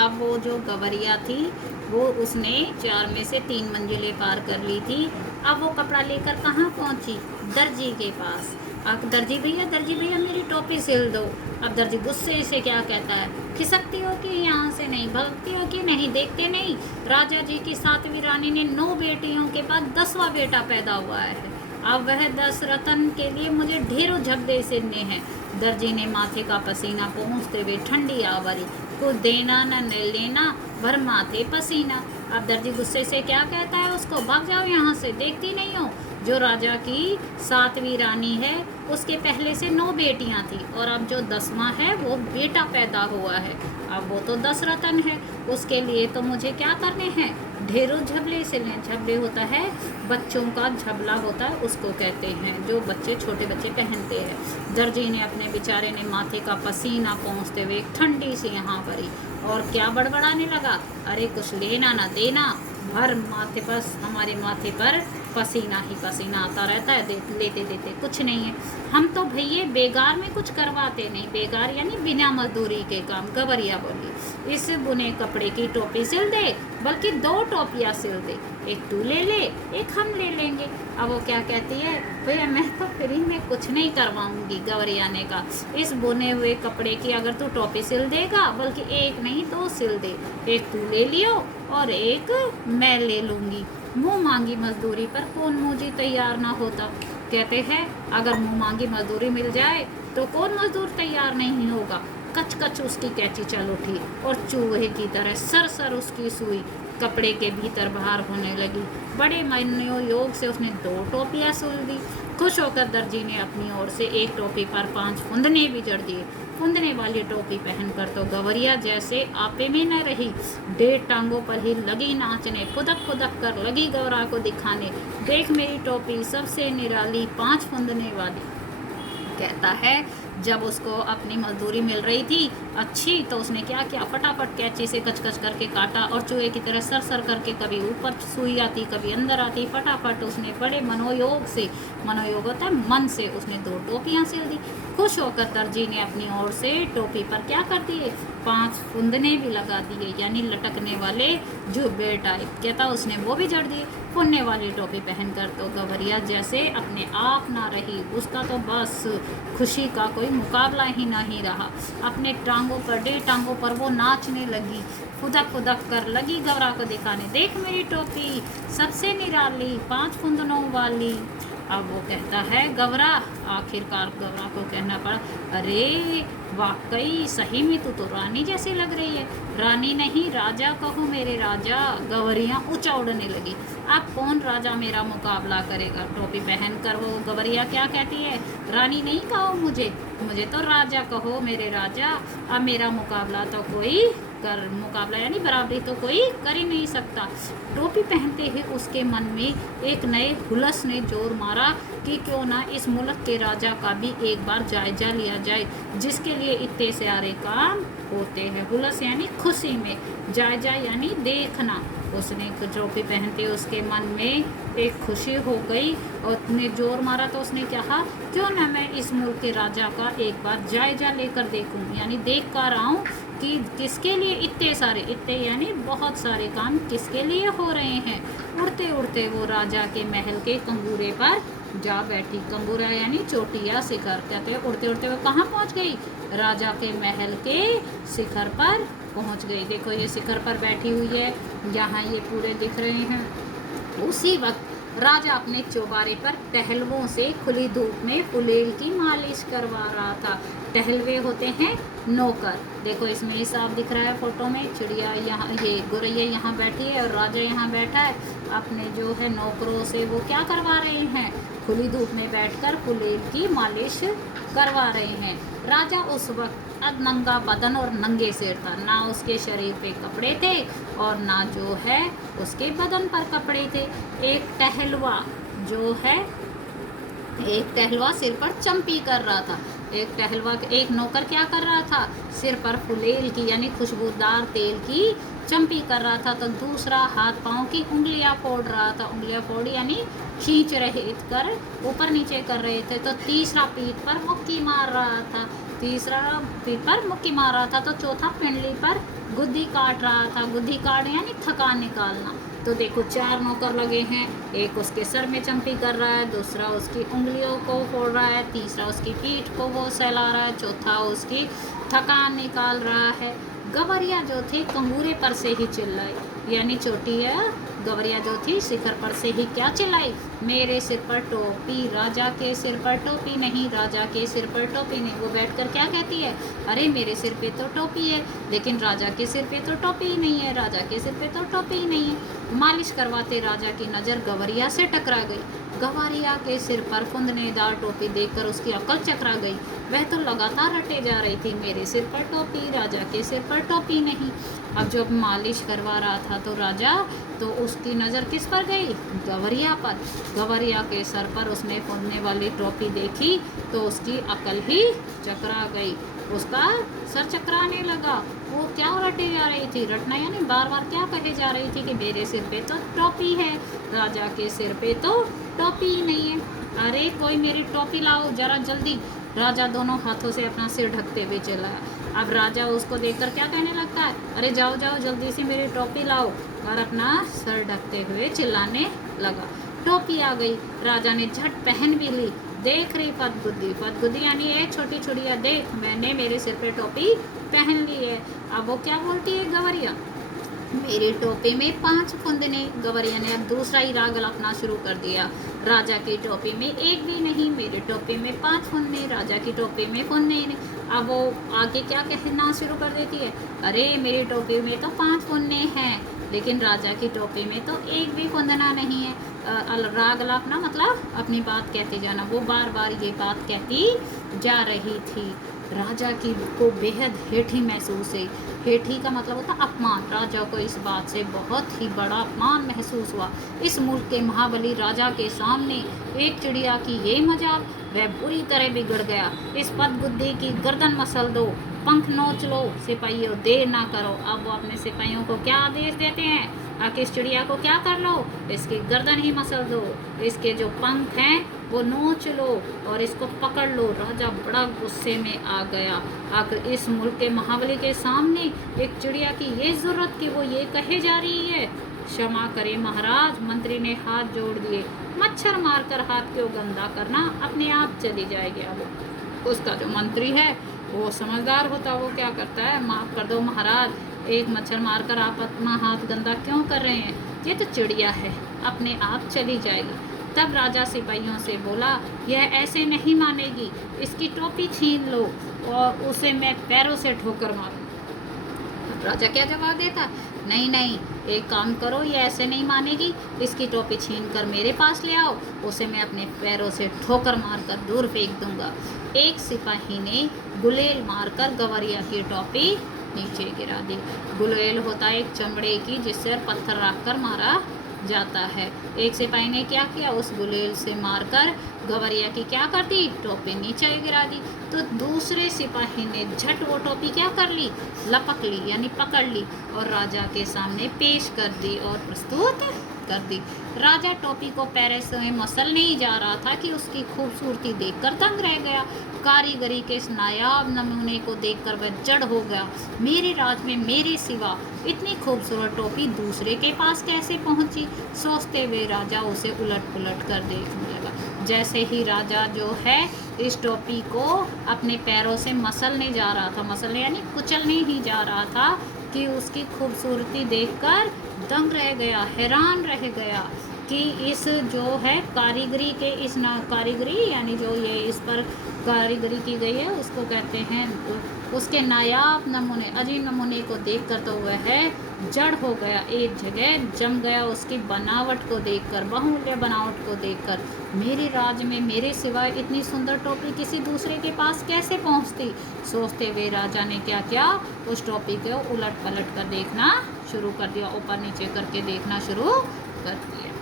अब वो जो गवरिया थी वो उसने 4 में से 3 मंजिलें पार कर ली थी। अब वो कपड़ा लेकर कहाँ पहुँची? दर्जी के पास। अब दर्जी भैया मेरी टोपी सिल दो। अब दर्जी गुस्से से क्या कहता है, खिसकती हो कि यहाँ से नहीं, भगती हो कि नहीं, देखते नहीं राजा जी की 7वीं रानी ने 9 बेटियों के बाद 10वां बेटा पैदा हुआ है। अब वह 10 रतन के लिए मुझे ढेरों झगड़े सिरने हैं। दर्जी ने माथे का पसीना पोंछते हुए ठंडी आवरी, कुछ देना न लेना, भर माथे पसीना। अब दर्जी गुस्से से क्या कहता है उसको, भाग जाओ यहाँ से, देखती नहीं हो जो राजा की 7वीं रानी है उसके पहले से 9 बेटियां थी और अब जो 10वां है वो बेटा पैदा हुआ है। अब वो तो 10 रतन है, उसके लिए तो मुझे क्या करने हैं, ढेरों झबले से लें। झबले होता है बच्चों का झबला होता है, उसको कहते हैं जो बच्चे छोटे बच्चे पहनते हैं। दर्जी ने अपने बेचारे ने माथे का पसीना पोंछते हुए एक ठंडी सी यहाँ परी और क्या बड़बड़ाने लगा, अरे कुछ लेना ना देना, भर माथे पर हमारे माथे पर पसीना ही पसीना आता रहता है, लेते देते कुछ नहीं है। हम तो भैया बेगार में कुछ करवाते नहीं, बेगार यानी बिना मजदूरी के काम। गवरिया बोली, इस बुने कपड़े की टोपी सिल दे, बल्कि 2 टोपियाँ सिल दे, एक तू ले ले, एक हम ले लेंगे। अब वो क्या कहती है, भैया मैं तो फ्री में कुछ नहीं करवाऊंगी। गवरिया ने कहा, इस बुने हुए कपड़े की अगर तू टोपी सिल देगा, बल्कि एक नहीं 2 सिल दे, एक तू ले लियो और एक मैं ले लूँगी। मुँह मांगी मजदूरी पर कौन मुझे तैयार ना होता। कहते हैं अगर मुँह मांगी मजदूरी मिल जाए तो कौन मजदूर तैयार नहीं होगा। कच कच उसकी कैंची चल उठी और चूहे की तरह सर सर उसकी सुई कपड़े के भीतर बाहर होने लगी। बड़े मनोयोग से उसने 2 टोपियाँ सिल दी। खुश होकर दर्जी ने अपनी ओर से एक टोपी पर 5 फुंदने भी जड़ दिए। फुंदने वाली टोपी पहनकर तो गवरिया जैसे आपे में न रही, 1.5 टांगों पर ही लगी नाचने, फुदक फुदक कर लगी गौरा को दिखाने, देख मेरी टोपी सबसे निराली 5 फुंदने वाली। कहता है जब उसको अपनी मजदूरी मिल रही थी अच्छी तो उसने क्या किया, फटाफट कैंची से कचकच करके काटा और चूहे की तरह सर सर करके कभी ऊपर सुई आती कभी अंदर आती, फटाफट उसने बड़े मनोयोग से, मनोयोग होता है मन से, उसने 2 टोपियाँ सिल दी। खुश होकर दर्जी ने अपनी ओर से टोपी पर क्या कर दिए, 5 फुंदने भी लगा दिए, यानी लटकने वाले जो बेल टाइप कहता उसने वो भी जड़ दिए। फुनने वाली टोपी पहनकर तो गवरिया जैसे अपने आप ना रही, उसका तो बस खुशी का कोई मुकाबला ही नहीं रहा। अपने टांगों पर 1.5 टांगों पर वो नाचने लगी, फुदक फुदक कर लगी गौरा को दिखाने, देख मेरी टोपी सबसे निराली 5 फुंदनों वाली। अब वो कहता है गौरा, आखिरकार गौरा को कहना पड़ा, अरे वाकई सही में तू तो रानी जैसी लग रही है। रानी नहीं राजा कहो मेरे राजा। गवरियाँ ऊंचा उड़ने लगी, अब कौन राजा मेरा मुकाबला करेगा। टोपी पहनकर वो गवरिया क्या कहती है, रानी नहीं कहो मुझे, मुझे तो राजा कहो मेरे राजा। अब मेरा मुकाबला तो कोई कर, मुकाबला यानी बराबरी तो कोई कर ही नहीं सकता। टोपी पहनते ही उसके मन में एक नए हुलस ने जोर मारा कि क्यों ना इस मुल्क के राजा का भी एक बार जायजा लिया जाए, जिसके लिए इतने सारे काम होते हैं। हुलस यानी खुशी में, जायजा यानी देखना। उसने टोपी पहनते उसके मन में एक खुशी हो गई और उसने जोर मारा तो उसने कहा, क्यों ना मैं इस मुल्क के राजा का एक बार जायजा लेकर देखूं, यानी देख कर आऊँ कि किसके लिए इतने सारे, इतने यानी बहुत सारे काम किसके लिए हो रहे हैं। उड़ते उड़ते वो राजा के महल के कंगूरे पर जा बैठी। कंगूरा यानी चोटिया शिखर कहते हैं। उड़ते उड़ते वो कहाँ पहुँच गई, राजा के महल के शिखर पर पहुँच गई। देखो ये शिखर पर बैठी हुई है, यहाँ ये पूरे दिख रहे हैं। उसी वक्त राजा अपने चौबारे पर टहलवों से खुली धूप में फुलेल की मालिश करवा रहा था। टहलवे होते हैं नौकर। देखो इसमें ही साफ दिख रहा है फोटो में, चिड़िया यहाँ, ये गुरैया यहाँ बैठी है और राजा यहाँ बैठा है। अपने जो है नौकरों से वो क्या करवा रहे हैं, खुली धूप में बैठकर फुलेल की मालिश करवा रहे हैं। राजा उस वक्त नंगा बदन और नंगे सिर था, ना उसके शरीर पे कपड़े थे और ना जो है उसके बदन पर कपड़े थे। एक टहलवा जो है, एक टहलवा सिर पर चंपी कर रहा था। एक नौकर क्या कर रहा था, सिर पर फुलेल की यानी खुशबूदार तेल की चंपी कर रहा था। तो दूसरा हाथ पाँव की उंगलियां फोड़ रहा था। उंगलियां फोड़ यानी खींच रहे कर ऊपर नीचे कर रहे थे। तो तीसरा पीठ पर मुक्की मार रहा था। तो चौथा पिंडली पर गुद्दी काट रहा था। गुद्दी काट यानी थकान निकालना। तो देखो 4 नौकर लगे हैं, एक उसके सर में चंपी कर रहा है, दूसरा उसकी उंगलियों को फोड़ रहा है, तीसरा उसकी पीठ को वो सहला रहा है, चौथा उसकी थकान निकाल रहा है। गवरिया जो थी कंगूरे पर से ही चिल्लाई, यानी चोटी है गवरिया जो थी शिखर पर से ही क्या चिल्लाई, मेरे सिर पर टोपी, राजा के सिर पर टोपी नहीं, राजा के सिर पर टोपी नहीं। वो बैठकर क्या कहती है, अरे मेरे सिर पे तो टोपी है, लेकिन राजा के सिर पे तो टोपी ही नहीं है, राजा के सिर पे तो टोपी ही नहीं है। मालिश करवाते राजा की नज़र गवरिया से टकरा गई। गवरिया के सिर पर फुंदनेदार टोपी देखकर उसकी अकल चकरा गई। वह तो लगातार रटे जा रही थी, मेरे सिर पर टोपी, राजा के सिर पर टोपी नहीं। अब जब मालिश करवा रहा था तो राजा, तो उसकी नज़र किस पर गई, गवरिया पर। गवरिया के सर पर उसने फुंदने वाली टोपी देखी तो उसकी अकल ही चकरा गई, उसका सर चकराने लगा। वो क्या रटे जा रही थी, रटना यानी बार बार क्या कहे जा रही थी कि मेरे सिर पे तो टोपी है, राजा के सिर पे तो टोपी ही नहीं है। अरे कोई मेरी टोपी लाओ जरा जल्दी। राजा दोनों हाथों से अपना सिर ढकते हुए चला। अब राजा उसको देखकर क्या कहने लगता है, अरे जाओ जाओ जल्दी से मेरी टोपी लाओ, और अपना सर ढकते हुए चिल्लाने लगा। टोपी आ गई, राजा ने झट पहन भी ली। देख रही फतगुद्दी, फतगुद्दी यानी ये छोटी छुड़िया, देख मैंने मेरे सिर पे टोपी पहन ली है। अब वो क्या बोलती है गवरिया, मेरी टोपी में 5 फुंदने। गवरिया ने अब दूसरा ही राग अपना शुरू कर दिया, राजा की टोपी में 1 भी नहीं, मेरी टोपी में 5 फुंदने, राजा की टोपी में फुंदने नहीं। अब वो आगे क्या कहना शुरू कर देती है, अरे मेरी टोपी में तो 5 फुंदने हैं, लेकिन राजा की टोपी में तो 1 भी फुंदना नहीं है। राग अलापना मतलब अपनी बात कहते जाना। वो बार बार ये बात कहती जा रही थी। राजा की को बेहद हेठी महसूस है। हेठी का मतलब होता अपमान। राजा को इस बात से बहुत ही बड़ा अपमान महसूस हुआ। इस मुल्क के महाबली राजा के सामने एक चिड़िया की ये मजाक, वह बुरी तरह बिगड़ गया। इस पदबुद्धि की गर्दन मसल दो, पंख नोच लो, सिपाहियों देर ना करो। अब वो अपने सिपाहियों को क्या आदेश देते हैं, आके इस चिड़िया को क्या कर लो, इसकी गर्दन ही मसल दो, इसके जो पंख हैं वो नोच लो और इसको पकड़ लो। राजा बड़ा गुस्से में आ गया। आखिर इस मुल्क के महाबली के सामने एक चिड़िया की ये जरूरत कि वो ये कहे जा रही है, क्षमा करें महाराज। मंत्री ने हाथ जोड़ दिए, मच्छर मारकर हाथ क्यों गंदा करना, अपने आप चली जाएगी। अब उसका जो मंत्री है वो समझदार होता, वो क्या करता है, माफ़ कर दो महाराज, एक मच्छर मारकर आप अपना हाथ गंदा क्यों कर रहे हैं, ये तो चिड़िया है, अपने आप चली जाएगी। तब राजा सिपाहियों से बोला, यह ऐसे नहीं मानेगी, इसकी टोपी छीन लो और उसे मैं पैरों से ठोकर मारूं। राजा क्या जवाब देता, नहीं नहीं, एक काम करो, ये ऐसे नहीं मानेगी, इसकी टोपी छीन कर मेरे पास ले आओ, उसे मैं अपने पैरों से ठोकर मारकर दूर फेंक दूंगा। एक सिपाही ने गुलेल मारकर गवरिया की टोपी नीचे गिरा दी। गुलेल होता है एक चमड़े की जिससे पत्थर रख कर मारा जाता है। एक सिपाही ने क्या किया, उस गुलेल से मारकर गवरिया की क्या कर दी, टोपी नीचे गिरा दी। तो दूसरे सिपाही ने झट वो टोपी क्या कर ली, लपक ली यानी पकड़ ली और राजा के सामने पेश कर दी और प्रस्तुत कर दी। राजा टोपी को पैरों से मसल नहीं जा रहा था कि उसकी खूबसूरती देखकर दंग रह गया। कारीगरी के इस नायाब नमूने को देखकर वह जड़ हो गया। मेरे राज में मेरे सिवा इतनी खूबसूरत टोपी दूसरे के पास कैसे पहुंची, सोचते हुए राजा उसे उलट पुलट कर देखने लगा। जैसे ही राजा जो है इस टोपी को अपने पैरों से मसलने जा रहा था, मसलने यानी कुचलने ही जा रहा था, कि उसकी खूबसूरती देखकर दंग रह गया, हैरान रह गया कि इस जो है कारीगरी के इस ना कारीगरी यानी जो ये इस पर कारीगरी की गई है उसको कहते हैं, उसके नायाब नमूने अजीब नमूने को देखकर तो वह जड़ हो गया, एक जगह जम गया उसकी बनावट को देखकर, बहुमूल्य बनावट को देखकर। मेरे राज में मेरे सिवाय इतनी सुंदर टोपी किसी दूसरे के पास कैसे पहुंचती, सोचते हुए राजा ने क्या किया, उस टोपी को उलट पलट कर देखना शुरू कर दिया, ऊपर नीचे करके देखना शुरू कर दिया।